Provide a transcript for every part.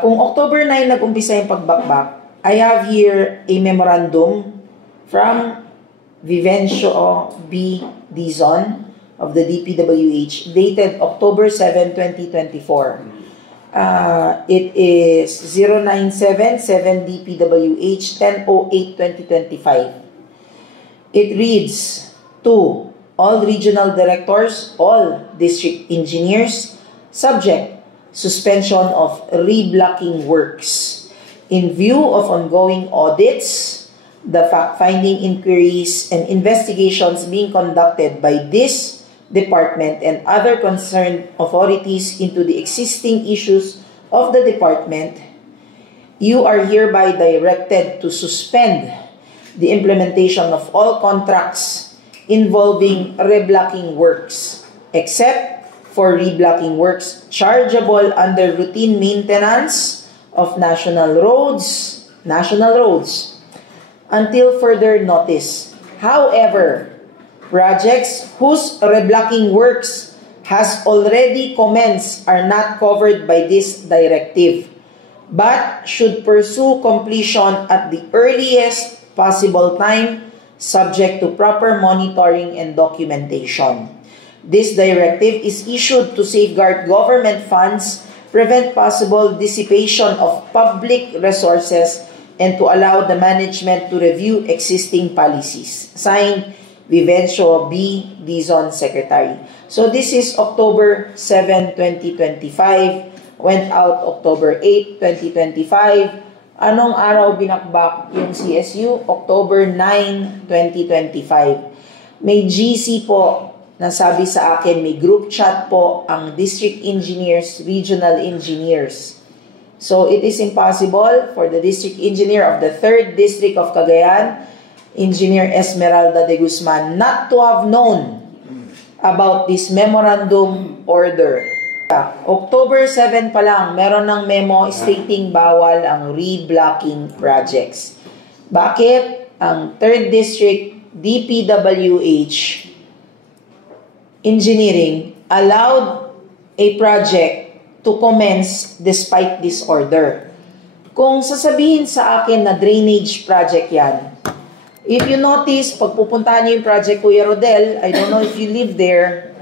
Kung October 9 nag-umpisa yung pagbakbak, I have here a memorandum from Vivencio B. Dizon of the DPWH dated October 7, 2024. It is 0977 DPWH 10/08/2025. It reads to all regional directors, all district engineers, subject suspension of reblocking works in view of ongoing audits, the fact-finding inquiries and investigations being conducted by this department and other concerned authorities into the existing issues of the department. You are hereby directed to suspend the implementation of all contracts involving reblocking works, except for reblocking works chargeable under routine maintenance of national roads, until further notice. However, projects whose reblocking works has already commenced are not covered by this directive, but should pursue completion at the earliest possible time, subject to proper monitoring and documentation. This directive is issued to safeguard government funds, prevent possible dissipation of public resources, and to allow the management to review existing policies. Signed, Vivencio B. Dizon, Secretary. So this is October 7, 2025. Went out October 8, 2025. Anong araw binakbak yung CSU? October 9, 2025. May GC po na sabi sa akin, may group chat po ang district engineers, regional engineers. So it is impossible for the district engineer of the 3rd District of Cagayan, Engineer Esmeralda de Guzman, not to have known about this memorandum order. October 7 pa lang, meron ng memo stating bawal ang reblocking projects. Bakit? Ang 3rd District DPWH Engineering allowed a project to commence despite this order. Kung sasabihin sa akin na drainage project yan, if you notice, pag pupuntahan niyo yung project Kuya Rodel, I don't know if you live there,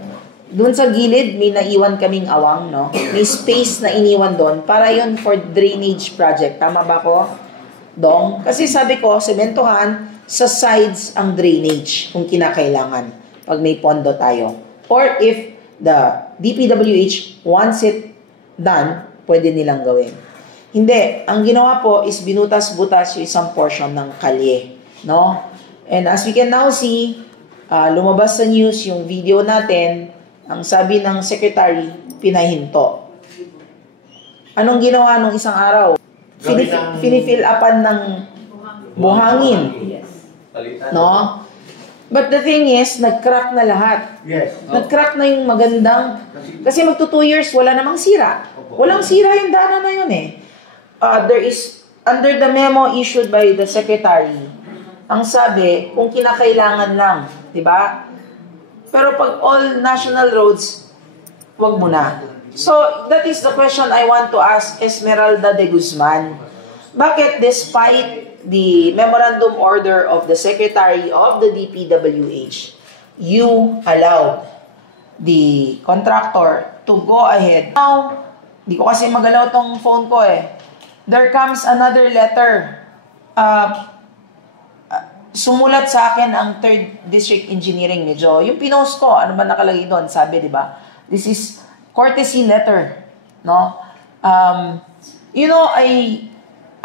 dun sa gilid, may naiwan kaming awang, no? May space na iniwan doon para yon for drainage project. Tama ba ko? Dong? Kasi sabi ko, sementohan, sa sides ang drainage kung kinakailangan pag may pondo tayo. Or if the DPWH wants it done, pwede nilang gawin. Hindi. Ang ginawa po is binutas-butas yung isang portion ng kalye. No? And as we can now see, lumabas sa news yung video natin, ang sabi ng secretary, pinahinto. Anong ginawa nung isang araw? Finifill upan ng buhangin. No? But the thing is, nag-crack na lahat. Yes. Nag-crack na yung magandang... Kasi magto 2 years, wala namang sira. Walang sira yung dana na yun eh. There is, under the memo issued by the secretary, ang sabi, kung kinakailangan lang, di ba? Pero pag all national roads, wag mo na. So, that is the question I want to ask Esmeralda de Guzman. Bakit despite the memorandum order of the Secretary of the DPWH, you allowed the contractor to go ahead? Now, di ko kasi magalaw tong phone ko eh. There comes another letter. Sumulat sa akin ang 3rd District Engineering medyo. Yung pinost ko, ano ba nakalagay doon? Sabi, di ba? This is courtesy letter. No?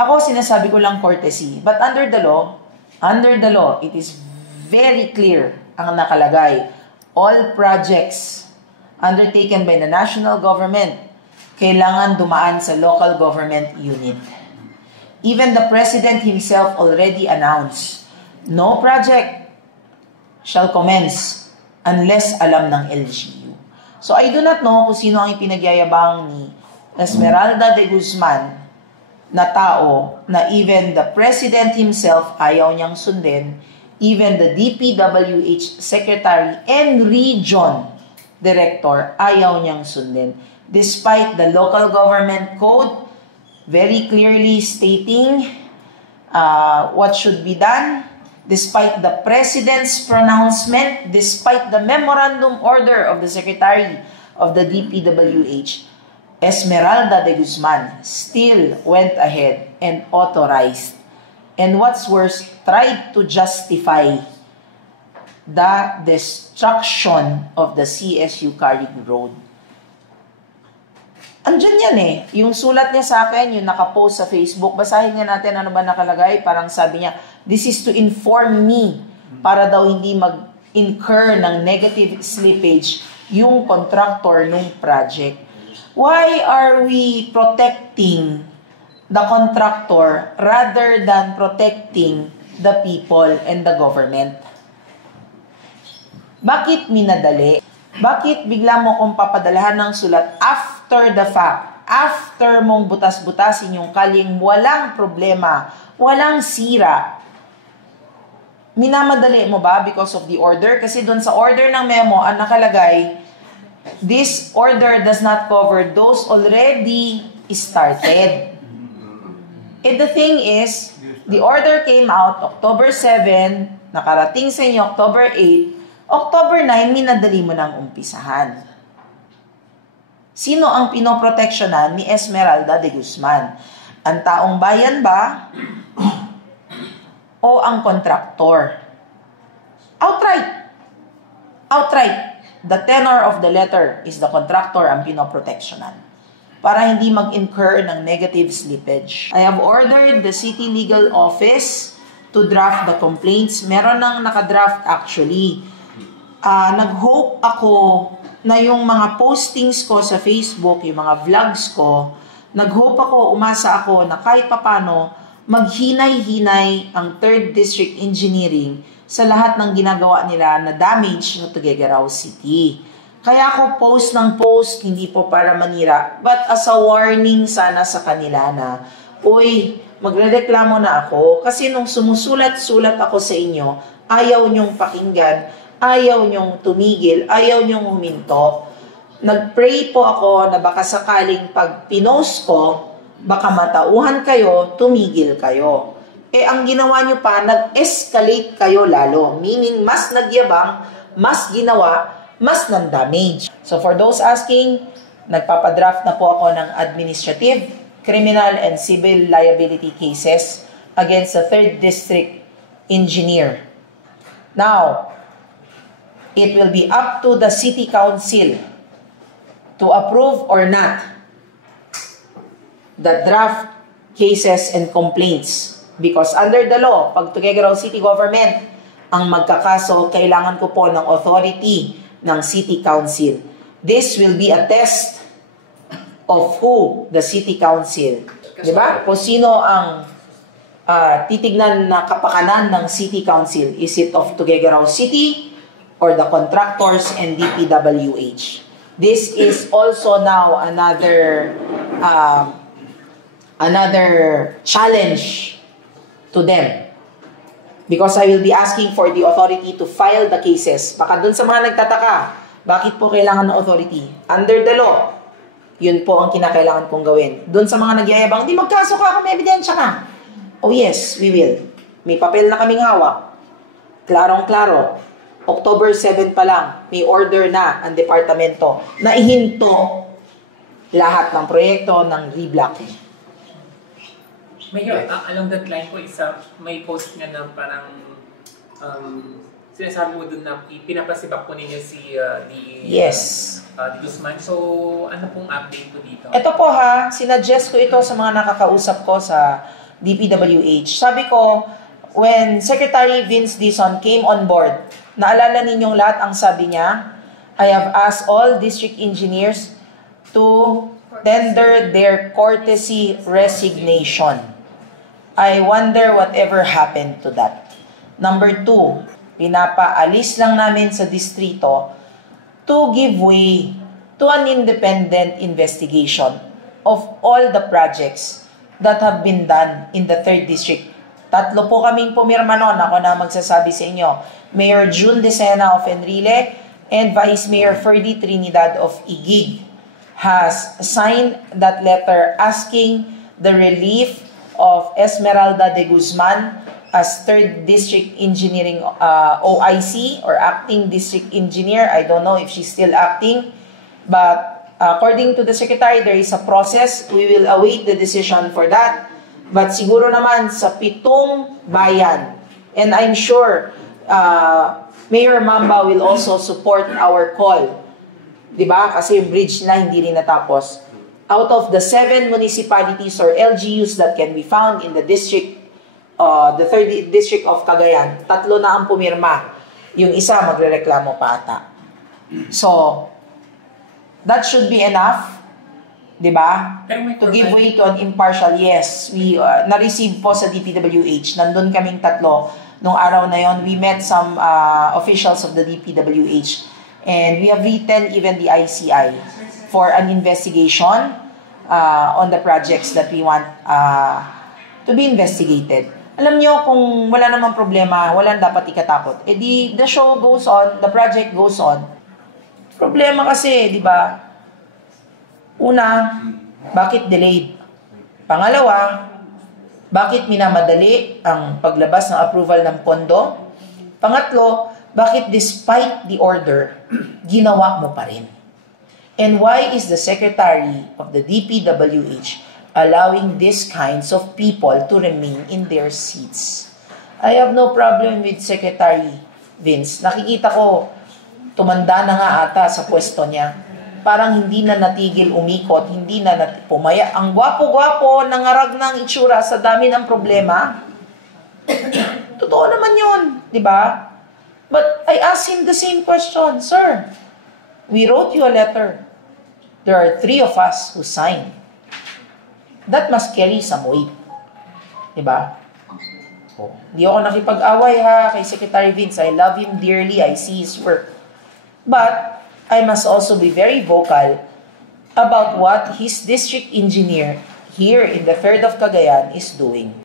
Ako sinasabi ko lang courtesy. But under the law, it is very clear ang nakalagay. All projects undertaken by the national government kailangan dumaan sa local government unit. Even the President himself already announced, no project shall commence unless alam ng LGU. So I do not know kung sino ang ipinagyayabang ni Esmeralda de Guzman na tao na even the President himself ayaw niyang sundin, even the DPWH Secretary and Region Director ayaw niyang sundin. Despite the local government code, very clearly stating what should be done, despite the President's pronouncement, despite the memorandum order of the Secretary of the DPWH, Esmeralda de Guzman still went ahead and authorized, and what's worse, tried to justify the destruction of the CSU Carig Road. Andyan yan yung sulat niya sa akin, yung nakapost sa Facebook, basahin nga natin ano ba nakalagay, parang sabi niya, this is to inform me, para daw hindi mag-incur ng negative slippage yung contractor nung project. Why are we protecting the contractor rather than protecting the people and the government? Bakit minadali? Bakit bigla mo kong papadalahan ng sulat after the fact? After mong butas-butasin yung kaling walang problema, walang sira. Minamadali mo ba because of the order? Kasi doon sa order ng memo, ang nakalagay, this order does not cover those already started. And the thing is, the order came out October 7, nakarating sa inyo October 8, October 9, minadali mo nang umpisahan. Sino ang pinoproteksyonan ni Esmeralda de Guzman? Ang taong bayan ba? O ang kontraktor? Outright. Outright. The tenor of the letter is the contractor ang pinoproteksyonan para hindi mag-incur ng negative slippage. I have ordered the City Legal Office to draft the complaints. Meron nang nakadraft actually. Nag-hope ako na yung mga postings ko sa Facebook, yung mga vlogs ko, nag-hope ako, umasa ako na kahit papano maghinay-hinay ang 3rd District Engineering sa lahat ng ginagawa nila na damage sa Tuguegarao City. Kaya ako post ng post, hindi po para manira, but as a warning sana sa kanila na, uy, magrereklamo na ako kasi nung sumusulat-sulat ako sa inyo, ayaw nyong pakinggan, ayaw nyong tumigil, ayaw nyong huminto. Nag-pray po ako na baka sakaling pag pinost ko, baka matauhan kayo, tumigil kayo. Ang ginawa nyo pa, nag-escalate kayo lalo. Meaning, mas nagyabang, mas ginawa, mas nang-damage. So for those asking, nagpapadraft na po ako ng administrative, criminal, and civil liability cases against the 3rd District Engineer. Now, it will be up to the City Council to approve or not the draft cases and complaints. Because under the law, pag Tuguegarao City Government ang magkakaso, kailangan ko po ng authority ng City Council. This will be a test of who the City Council. Diba? Kung sino ang titignan na kapakanan ng City Council. Is it of Tuguegarao City or the contractors and DPWH? This is also now another challenge to them. Because I will be asking for the authority to file the cases. Baka dun sa mga nagtataka, bakit po kailangan ng authority? Under the law, yun po ang kinakailangan kong gawin. Dun sa mga nagyayabang, di magkaso ka kung may ebidensya ka. Oh yes, we will. May papel na kaming hawak. Klarong-klaro. October 7 pa lang, may order na ang departamento na ihinto lahat ng proyekto ng reblocking. Mayor, along that line po, may post nga na parang sinasabi mo dun na pinapasibak po ninyo si di Guzman. So, ano pong update po dito? Ito po sinuggest ko ito sa mga nakakausap ko sa DPWH. Sabi ko, when Secretary Vince Dizon came on board, naalala ninyong lahat ang sabi niya, I have asked all district engineers to tender their courtesy resignation. I wonder whatever happened to that. Number 2, pinapaalis lang namin sa distrito to give way to an independent investigation of all the projects that have been done in the 3rd District. 3 po kaming pumirma noon. Ako na magsasabi sa inyo. Mayor June Decena of Enrile and Vice Mayor Ferdy Trinidad of Igig has signed that letter asking the relief of Esmeralda de Guzman as 3rd District Engineering OIC or Acting District Engineer. I don't know if she's still acting, but according to the Secretary, there is a process. We will await the decision for that. But siguro naman sa 7 bayan, and I'm sure Mayor Mamba will also support our call. Diba? Kasi yung bridge na hindi rin natapos. Out of the 7 municipalities or LGUs that can be found in the district, the 3rd District of Cagayan, 3 na ang pumirma. Yung isa magrereklamo pa ata. So, that should be enough. Diba? To give way to an impartial, yes. We na-receive po sa DPWH. Nandun kaming 3. Nung araw na yon, we met some officials of the DPWH and we have written even the ICI for an investigation on the projects that we want to be investigated. Alam nyo, kung wala namang problema, walang dapat ikatakot. Eh di, the show goes on, the project goes on. Problema kasi, di ba? Una, bakit delayed? Pangalawa, bakit minamadali ang paglabas ng approval ng pondo? Pangatlo, bakit despite the order, ginawa mo pa rin? And why is the Secretary of the DPWH allowing these kinds of people to remain in their seats? I have no problem with Secretary Vince. Nakikita ko, tumanda na nga ata sa pwesto niya. Parang hindi na natigil umikot, hindi na pumaya. Ang gwapo-gwapo, nangarag ng itsura sa dami ng problema. Totoo naman yun, di ba? But I asked him the same question, Sir, we wrote you a letter. There are 3 of us who signed. That must carry some weight. Di ba? Hindi ako nakipag-away ha kay Secretary Vince. I love him dearly. I see his work. But I must also be very vocal about what his district engineer here in the 3rd of Cagayan is doing.